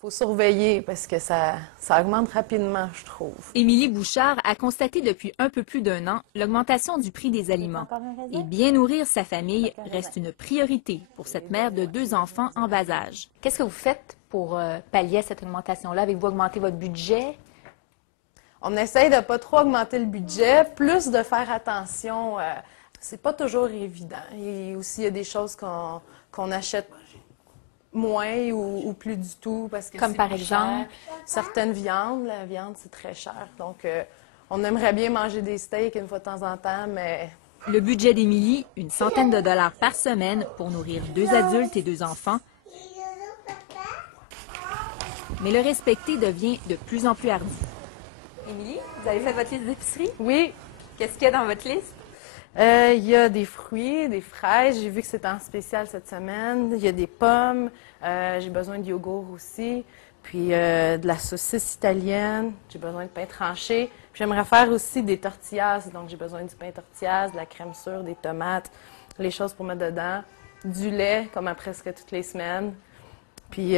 Faut surveiller parce que ça augmente rapidement, je trouve. Émilie Bouchard a constaté depuis un peu plus d'un an l'augmentation du prix des aliments. Et bien nourrir sa famille reste une priorité pour cette mère de 2 enfants en bas âge. Qu'est-ce que vous faites pour pallier à cette augmentation-là? Avez-vous augmenté votre budget? On essaye de ne pas trop augmenter le budget, plus de faire attention. C'est pas toujours évident. Et aussi, il y a des choses qu'on achète moins ou plus du tout parce que comme par exemple certaines viandes. La viande, c'est très cher. Donc, on aimerait bien manger des steaks une fois de temps en temps, mais... Le budget d'Émilie, une centaine de dollars par semaine pour nourrir 2 adultes et 2 enfants. Mais le respecter devient de plus en plus ardu. Émilie, vous avez fait votre liste d'épicerie? Oui. Qu'est-ce qu'il y a dans votre liste? Il y a des fruits, des fraises. J'ai vu que c'était en spécial cette semaine. Il y a des pommes. J'ai besoin de yogourt aussi. Puis de la saucisse italienne. J'ai besoin de pain tranché. Puis j'aimerais faire aussi des tortillas. Donc j'ai besoin du pain tortillas, de la crème sûre, des tomates, les choses pour mettre dedans. Du lait, comme à presque toutes les semaines. Puis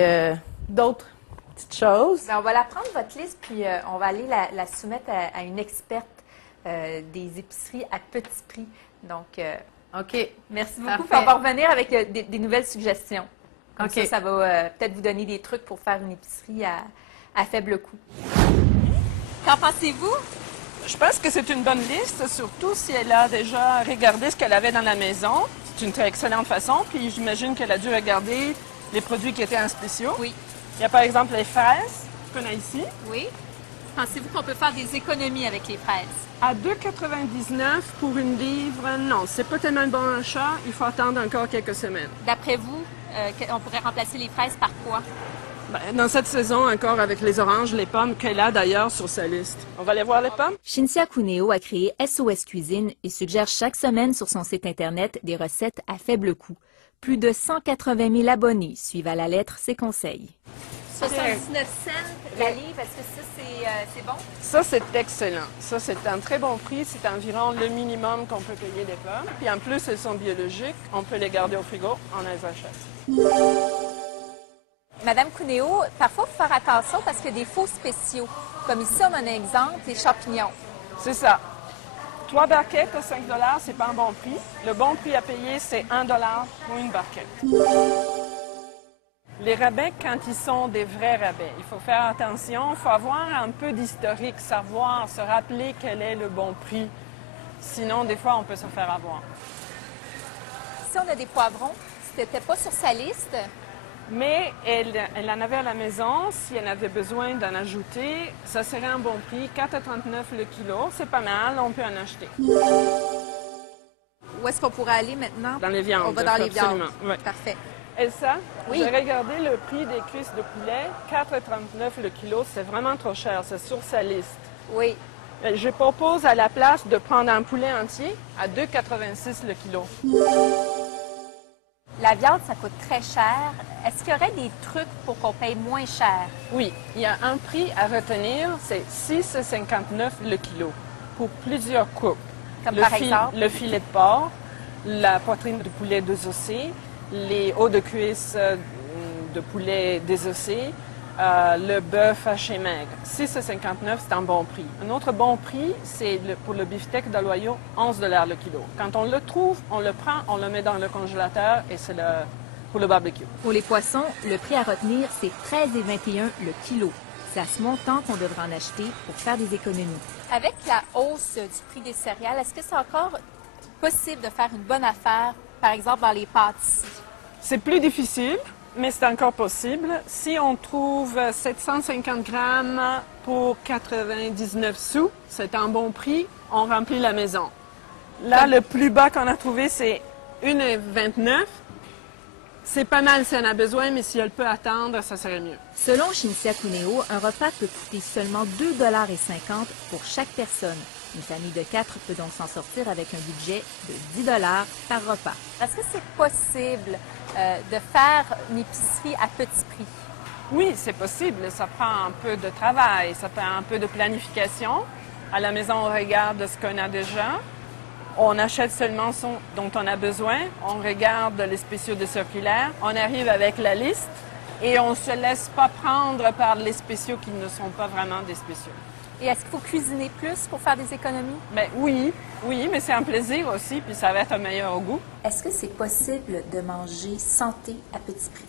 d'autres petites choses. Bien, on va la prendre, votre liste, puis on va aller la soumettre à une experte des épiceries à petit prix. Donc, OK. Merci beaucoup. On va revenir avec des nouvelles suggestions. Comme OK. ça va peut-être vous donner des trucs pour faire une épicerie à faible coût. Qu'en pensez-vous? Je pense que c'est une bonne liste, surtout si elle a déjà regardé ce qu'elle avait dans la maison. C'est une très excellente façon. Puis j'imagine qu'elle a dû regarder les produits qui étaient en spéciaux. Oui. Il y a par exemple les fraises qu'on a ici. Oui. Pensez-vous qu'on peut faire des économies avec les fraises? À 2,99 pour une livre, non, c'est pas tellement un bon achat. Il faut attendre encore quelques semaines. D'après vous, on pourrait remplacer les fraises par quoi? Ben, dans cette saison, encore avec les oranges, les pommes qu'elle a d'ailleurs sur sa liste. On va aller voir les pommes? Shinsia Cuneo a créé SOS Cuisine et suggère chaque semaine sur son site Internet des recettes à faible coût. Plus de 180 000 abonnés suivent à la lettre ses conseils. 79 cents la livre, est-ce que ça, c'est bon? Ça, c'est excellent. Ça, c'est un très bon prix. C'est environ le minimum qu'on peut payer des pommes. Puis en plus, elles sont biologiques. On peut les garder au frigo. On les achète. Madame Cuneo, parfois, il faut faire attention parce qu'il y a des faux spéciaux. Comme ici, on a un exemple, les champignons. C'est ça. 3 barquettes à 5 $, c'est pas un bon prix. Le bon prix à payer, c'est 1 $ pour une barquette. Les rabais, quand ils sont des vrais rabais, il faut faire attention. Il faut avoir un peu d'historique, savoir, se rappeler quel est le bon prix. Sinon, des fois, on peut se faire avoir. Ici, on a des poivrons. C'était pas sur sa liste. Mais elle en avait à la maison. Si elle avait besoin d'en ajouter, ça serait un bon prix. 4,39 le kilo. C'est pas mal, on peut en acheter. Où est-ce qu'on pourrait aller maintenant? Dans les viandes. On va dans les viandes. Absolument, ouais. Parfait. Elsa, Oui. j'ai regardé le prix des cuisses de poulet. 4,39 le kilo, c'est vraiment trop cher. C'est sur sa liste. Oui. Je propose à la place de prendre un poulet entier à 2,86 le kilo. La viande, ça coûte très cher. Est-ce qu'il y aurait des trucs pour qu'on paye moins cher? Oui, il y a un prix à retenir, c'est 6,59 le kilo pour plusieurs coupes. Comme par exemple? Le filet de porc, la poitrine de poulet désossée, les os de cuisse de poulet désossé, le bœuf haché maigre. 6,59 c'est un bon prix. Un autre bon prix, c'est pour le beefsteak d'Aloyau, 11 $ le kilo. Quand on le trouve, on le prend, on le met dans le congélateur et c'est pour le barbecue. Pour les poissons, le prix à retenir, c'est 13,21 le kilo. C'est à ce montant qu'on devra en acheter pour faire des économies. Avec la hausse du prix des céréales, est-ce que c'est encore possible de faire une bonne affaire, par exemple dans les pâtisseries? C'est plus difficile, mais c'est encore possible. Si on trouve 750 grammes pour 99 sous, c'est un bon prix, on remplit la maison. Là, le plus bas qu'on a trouvé, c'est 1,29. C'est pas mal si elle en a besoin, mais si elle peut attendre, ça serait mieux. Selon Shinsia Cuneo, un repas peut coûter seulement 2,50 $ pour chaque personne. Une famille de 4 peut donc s'en sortir avec un budget de 10 $ par repas. Est-ce que c'est possible de faire une épicerie à petit prix? Oui, c'est possible. Ça prend un peu de travail, ça prend un peu de planification. À la maison, on regarde ce qu'on a déjà. On achète seulement ce dont on a besoin. On regarde les spéciaux de circulaire. On arrive avec la liste. Et on ne se laisse pas prendre par les spéciaux qui ne sont pas vraiment des spéciaux. Et est-ce qu'il faut cuisiner plus pour faire des économies? Ben oui, mais c'est un plaisir aussi, puis ça va être un meilleur goût. Est-ce que c'est possible de manger santé à petit prix?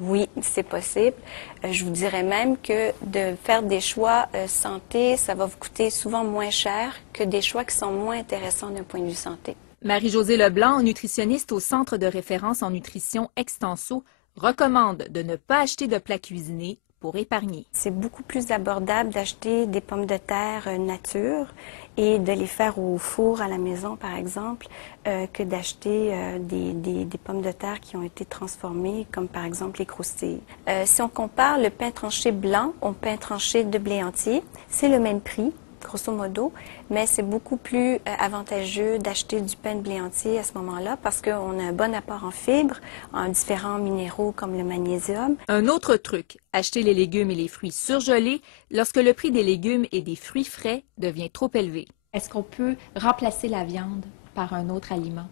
Oui, c'est possible. Je vous dirais même que de faire des choix santé, ça va vous coûter souvent moins cher que des choix qui sont moins intéressants d'un point de vue santé. Marie-Josée Leblanc, nutritionniste au Centre de référence en nutrition Extenso, recommande de ne pas acheter de plats cuisinés pour épargner. C'est beaucoup plus abordable d'acheter des pommes de terre nature et de les faire au four à la maison, par exemple, que d'acheter des pommes de terre qui ont été transformées, comme par exemple les croustilles. Si on compare le pain tranché blanc au pain tranché de blé entier, c'est le même prix, grosso modo, mais c'est beaucoup plus avantageux d'acheter du pain de blé entier à ce moment-là parce qu'on a un bon apport en fibres, en différents minéraux comme le magnésium. Un autre truc, acheter les légumes et les fruits surgelés lorsque le prix des légumes et des fruits frais devient trop élevé. Est-ce qu'on peut remplacer la viande par un autre aliment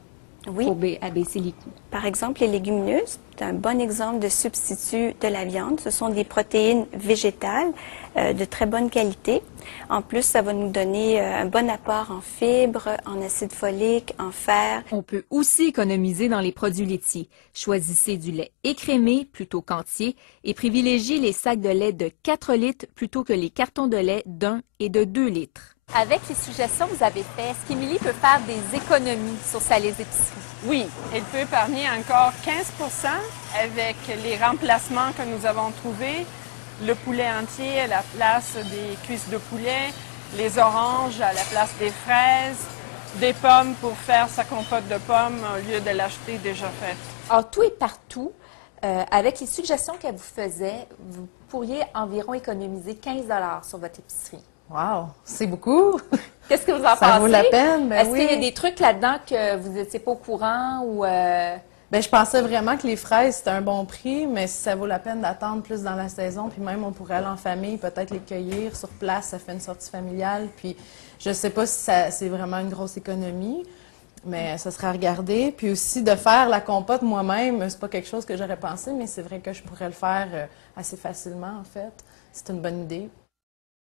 Oui. pour abaisser les coûts? Par exemple, les légumineuses, c'est un bon exemple de substitut de la viande. Ce sont des protéines végétales de très bonne qualité. En plus, ça va nous donner un bon apport en fibres, en acide folique, en fer. On peut aussi économiser dans les produits laitiers. Choisissez du lait écrémé plutôt qu'entier et privilégiez les sacs de lait de 4 litres plutôt que les cartons de lait d'1 et de 2 litres. Avec les suggestions que vous avez faites, est-ce qu'Émilie peut faire des économies sur sa liste d'épicerie? Oui, elle peut épargner encore 15 avec les remplacements que nous avons trouvés. Le poulet entier à la place des cuisses de poulet, les oranges à la place des fraises, des pommes pour faire sa compote de pommes au lieu de l'acheter déjà faite. Alors, tout et partout, avec les suggestions qu'elle vous faisait, vous pourriez environ économiser 15 $ sur votre épicerie. Wow, c'est beaucoup. Qu'est-ce que vous en pensez? Ça vaut la peine, ben Est-ce oui. qu'il y a des trucs là-dedans que vous n'étiez pas au courant ou... Ben, je pensais vraiment que les fraises, c'était un bon prix, mais si ça vaut la peine d'attendre plus dans la saison, puis même on pourrait aller en famille, peut-être les cueillir sur place, ça fait une sortie familiale, puis je sais pas si c'est vraiment une grosse économie, mais ça sera à regarder. Puis aussi de faire la compote moi-même, c'est pas quelque chose que j'aurais pensé, mais c'est vrai que je pourrais le faire assez facilement, en fait. C'est une bonne idée.